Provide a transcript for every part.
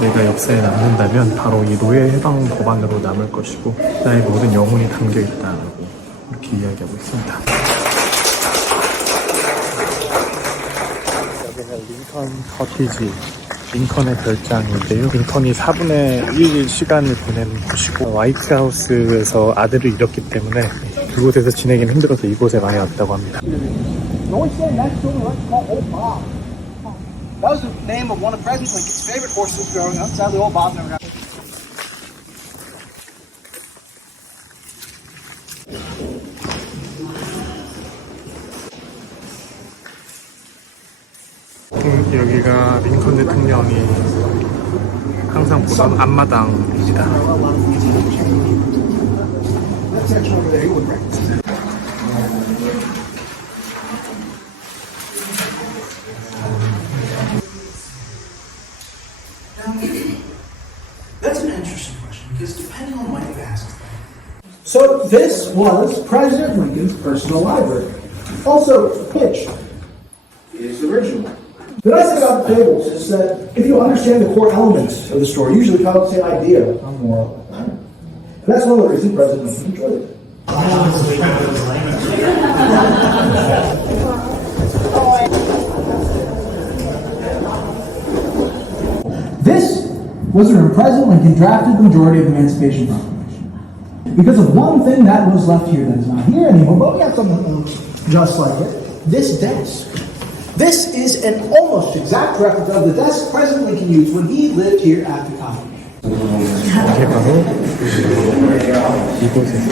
내가 역사에 남는다면 바로 이 노예 해방 법안으로 남을 것이고 나의 모든 영혼이 담겨 있다고 이렇게 이야기하고 있습니다. 여기는 링컨 커티지, 링컨의 별장인데요. 링컨이 4분의 1 시간을 보내는 곳이고 화이트하우스에서 아들을 잃었기 때문에 그곳에서 지내기는 힘들어서 이곳에 많이 왔다고 합니다. That was the name of one of President Lincoln's favorite horses growing up. Sadly, old Bob never got. 여기가 링컨 대통령이 항상 보던 앞마당입니다. That's an interesting question because depending on when you ask. So this was President Lincoln's personal library. Also, Pitch is the original. The nice thing about the tables is that if you understand the core elements of the story, usually come up with the same idea on moral. And that's one of the reasons President Lincoln enjoyed it. This was when President Lincoln drafted the majority of the Emancipation Proclamation. Because of one thing that was left here that is not here anymore, but we have something just like it. This desk. This is an almost exact replica of the desk President Lincoln used when he lived here at the college. 이게 바로 이곳에서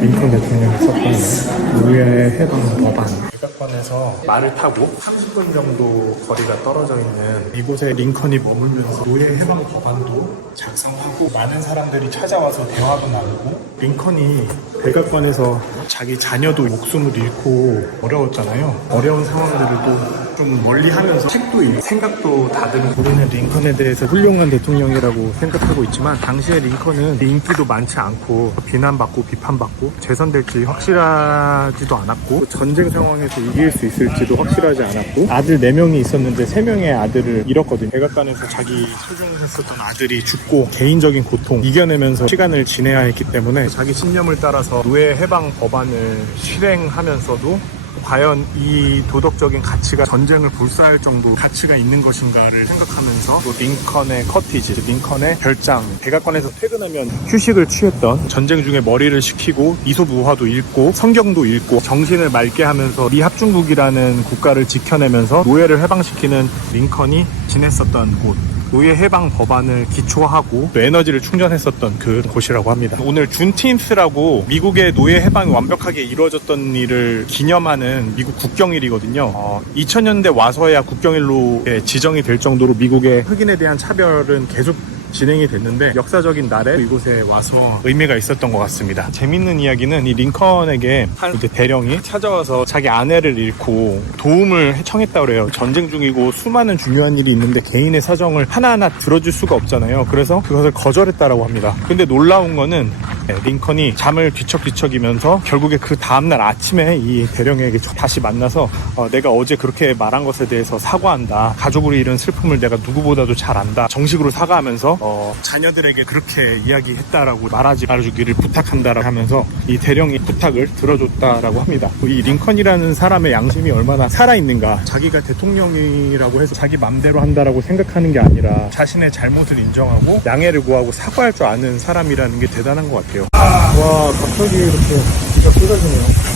링컨 대통령이 썼던 노예 해방 법안. 백악관에서 말을 타고 30분 정도 거리가 떨어져 있는 이곳에 링컨이 머물면서 노예 해방 법안도 작성하고 많은 사람들이 찾아와서 대화도 나누고 링컨이 백악관에서 자기 자녀도 목숨을 잃고 어려웠잖아요. 어려운 상황들을 또 좀 멀리 하면서 책도 읽고 생각도 다듬고 우리는 링컨에 대해서 훌륭한 대통령이라고 생각하고 있지만 당시에 링컨은 인기도 많지 않고 비난받고 비판받고 재선될지 확실하지도 않았고 전쟁 상황에서 이길 수 있을지도 확실하지 않았고 아들 4명이 있었는데 3명의 아들을 잃었거든요. 백악관에서 자기 소중했었던 아들이 죽고 개인적인 고통 이겨내면서 시간을 지내야 했기 때문에 자기 신념을 따라서 노예 해방 법안을 실행하면서도 과연 이 도덕적인 가치가 전쟁을 불사할 정도 가치가 있는 것인가를 생각하면서 또 링컨의 커티지, 링컨의 별장, 백악관에서 퇴근하면 휴식을 취했던 전쟁 중에 머리를 식히고 이소부화도 읽고 성경도 읽고 정신을 맑게 하면서 미합중국이라는 국가를 지켜내면서 노예를 해방시키는 링컨이 지냈었던 곳. 노예 해방 법안을 기초하고 또 에너지를 충전했었던 그 곳이라고 합니다. 오늘 준틴스라고 미국의 노예 해방이 완벽하게 이루어졌던 일을 기념하는 미국 국경일이거든요. 2000년대 와서야 국경일로 지정이 될 정도로 미국의 흑인에 대한 차별은 계속 진행이 됐는데 역사적인 날에 이곳에 와서 의미가 있었던 것 같습니다. 재밌는 이야기는 이 링컨에게 한 이제 대령이 찾아와서 자기 아내를 잃고 도움을 청했다고 그래요. 전쟁 중이고 수많은 중요한 일이 있는데 개인의 사정을 하나하나 들어줄 수가 없잖아요. 그래서 그것을 거절했다라고 합니다. 근데 놀라운 거는 링컨이 잠을 뒤척뒤척이면서 결국에 그 다음날 아침에 이 대령에게 다시 만나서 내가 어제 그렇게 말한 것에 대해서 사과한다. 가족으로 잃은 슬픔을 내가 누구보다도 잘 안다. 정식으로 사과하면서 자녀들에게 그렇게 이야기했다라고 말하지 말아주기를 부탁한다라고 하면서 이 대령이 부탁을 들어줬다라고 합니다. 이 링컨이라는 사람의 양심이 얼마나 살아있는가. 자기가 대통령이라고 해서 자기 맘대로 한다라고 생각하는 게 아니라 자신의 잘못을 인정하고 양해를 구하고 사과할 줄 아는 사람이라는 게 대단한 것 같아요. 와, 갑자기 이렇게 비가 쏟아지네요.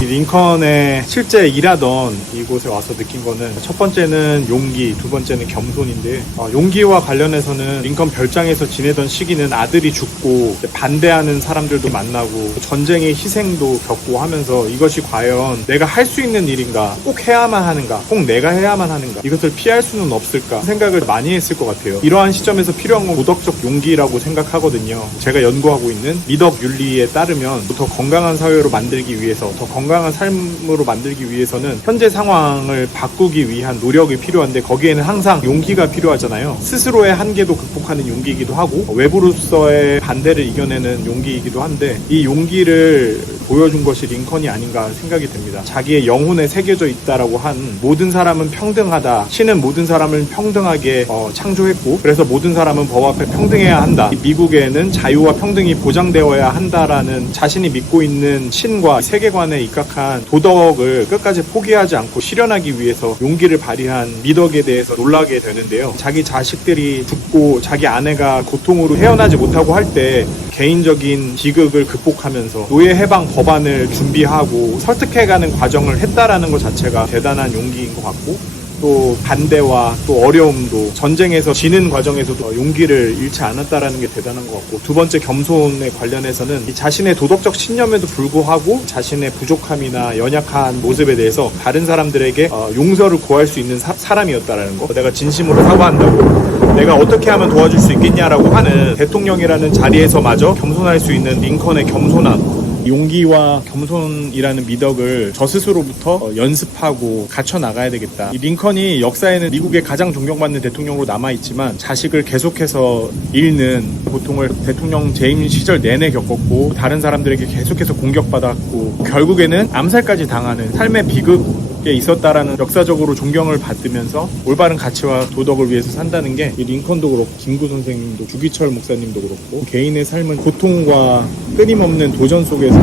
이 링컨에 실제 일하던 이곳에 와서 느낀 거는 첫 번째는 용기, 두 번째는 겸손인데 용기와 관련해서는 링컨 별장에서 지내던 시기는 아들이 죽고 반대하는 사람들도 만나고 전쟁의 희생도 겪고 하면서 이것이 과연 내가 할 수 있는 일인가, 꼭 해야만 하는가, 꼭 내가 해야만 하는가, 이것을 피할 수는 없을까 생각을 많이 했을 것 같아요. 이러한 시점에서 필요한 건 도덕적 용기라고 생각하거든요. 제가 연구하고 있는 미덕 윤리에 따르면 더 건강한 사회로 만들기 위해서 더 건강한 삶으로 만들기 위해서는 현재 상황을 바꾸기 위한 노력이 필요한데 거기에는 항상 용기가 필요하잖아요. 스스로의 한계도 극복하는 용기이기도 하고 외부로서의 반대를 이겨내는 용기이기도 한데 이 용기를 보여준 것이 링컨이 아닌가 생각이 듭니다. 자기의 영혼에 새겨져 있다라고 한 모든 사람은 평등하다. 신은 모든 사람을 평등하게 창조했고 그래서 모든 사람은 법 앞에 평등해야 한다. 미국에는 자유와 평등이 보장되어야 한다라는 자신이 믿고 있는 신과 세계관에 입각한 도덕을 끝까지 포기하지 않고 실현하기 위해서 용기를 발휘한 미덕에 대해서 놀라게 되는데요. 자기 자식들이 죽고 자기 아내가 고통으로 헤어나지 못하고 할 때 개인적인 비극을 극복하면서 노예 해방 법안을 준비하고 설득해가는 과정을 했다라는 것 자체가 대단한 용기인 것 같고 또 반대와 또 어려움도 전쟁에서 지는 과정에서도 용기를 잃지 않았다라는 게 대단한 것 같고 두 번째 겸손에 관련해서는 이 자신의 도덕적 신념에도 불구하고 자신의 부족함이나 연약한 모습에 대해서 다른 사람들에게 용서를 구할 수 있는 사람이었다라는 거. 내가 진심으로 사과한다고 내가 어떻게 하면 도와줄 수 있겠냐라고 하는 대통령이라는 자리에서마저 겸손할 수 있는 링컨의 겸손함. 용기와 겸손이라는 미덕을 저 스스로부터 연습하고 갖춰 나가야 되겠다. 이 링컨이 역사에는 미국의 가장 존경받는 대통령으로 남아있지만 자식을 계속해서 잃는 고통을 대통령 재임 시절 내내 겪었고 다른 사람들에게 계속해서 공격받았고 결국에는 암살까지 당하는 삶의 비극에 있었다라는 역사적으로 존경을 받으면서 올바른 가치와 도덕을 위해서 산다는 게 이 링컨도 그렇고 김구 선생님도 주기철 목사님도 그렇고 개인의 삶은 고통과 끊임없는 도전 속에서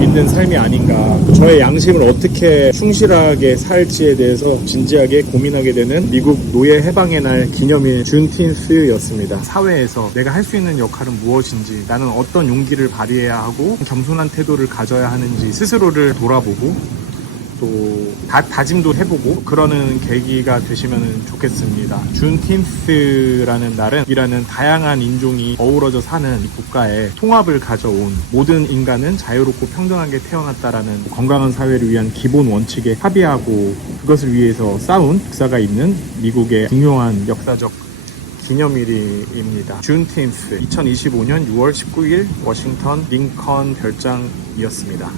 있는 삶이 아닌가. 저의 양심을 어떻게 충실하게 살지에 대해서 진지하게 고민하게 되는 미국 노예 해방의 날 기념일 준틴스였습니다. 사회에서 내가 할 수 있는 역할은 무엇인지, 나는 어떤 용기를 발휘해야 하고 겸손한 태도를 가져야 하는지 스스로를 돌아보고 또 다짐도 해보고 그러는 계기가 되시면 좋겠습니다. 준틴스라는 날은 이라는 다양한 인종이 어우러져 사는 이 국가에 통합을 가져온 모든 인간은 자유롭고 평등하게 태어났다라는 건강한 사회를 위한 기본 원칙에 합의하고 그것을 위해서 싸운 역사가 있는 미국의 중요한 역사적 기념일입니다. 준틴스 2025년 6월 19일 워싱턴 링컨 별장이었습니다.